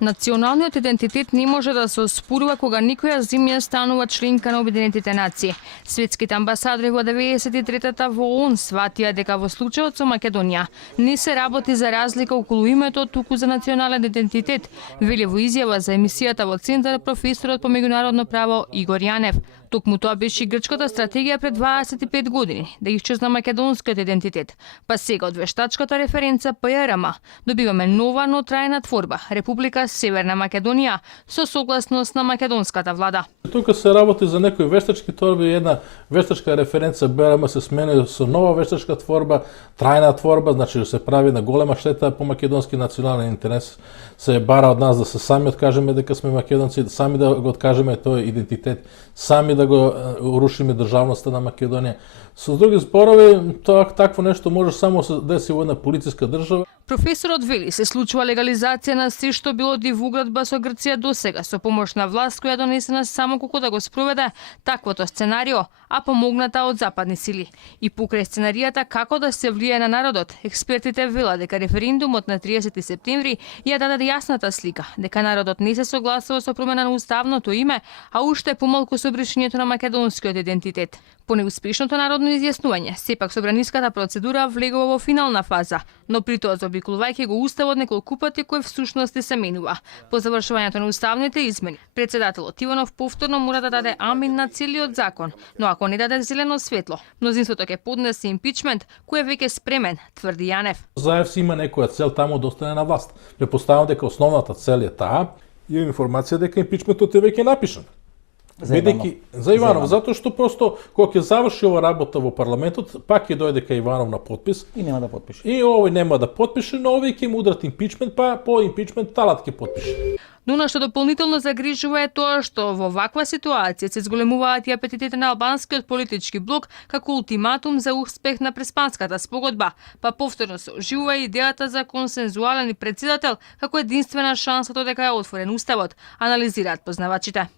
Националниот идентитет не може да се оспорува кога никоја земја станува членка на Обединетите нации. Светските амбасадори во 93-та во ООН сватија дека во случајот со Македонија не се работи за разлика околу името, туку за национален идентитет, вели во изјава за емисијата во Центар професорот по меѓународно право Игор Јанев. Токму тоа беше и грчката стратегија пред 25 години, да исчезна македонскиот идентитет. Па сега од вештачката референца ПРМ добиваме нова, но трајна творба – Република Северна Македонија, со согласност на македонската влада. Тука се работи за некои вештачки творби, една вештачка референца БРМ се смени со нова вештачка творба, трајна творба, значи се прави на голема штета по македонски национален интерес. Се бара од нас да се сами откажеме дека сме македонци, сами да го откажеме тој идентитет, сами да го урушиме државноста на Македонија. Со други зборови, тоа такво нешто може само се деси во една полициска држава. Професорот вели се случува легализација на се што било дивуградба со Грција досега, со помош на власт која донесена само колку да го спроведе таквото сценарио, а помогната од западни сили. И покрај сценаријата како да се влие на народот, експертите велат дека референдумот на 30 септември ја даде јасната слика дека народот не се согласува со промена на уставното име, а уште помалку со бришењето на македонскиот идентитет. По неуспешното народно изјаснување, сепак собраниската процедура влегува во финална фаза, но при тоа заобиколувајќи го уставот неколку пати кој всушност се менува. По завршувањето на уставните измени, председателот Иванов повторно мора да даде амин на целиот закон, но ако не даде зелено светло, мнозинството ќе поднесе импичмент кој е веќе спремен, тврди Јанев. За ЕФС има некоја цел таму да остане на власт. Претпоставам дека основната цел е таа. Имам информација дека импичментот е веќе напишан. За Иванов, затоа што просто кога ќе заврши ова работа во парламентот, пак ќе дојде кај Иванов на подпис и нема да потпише. И овој нема да потпише, но овој ќе му удрат импичмент, па по импичмент талат ќе потпише. Но на што дополнително загрижува е тоа што во ваква ситуација се зголемуваат и апетитите на албанскиот политички блок како ултиматум за успех на Преспанската спогодба, па повторно се оживува идејата за консензуален председател како единствена шанса додека е отворен уставот, анализираат познавачите.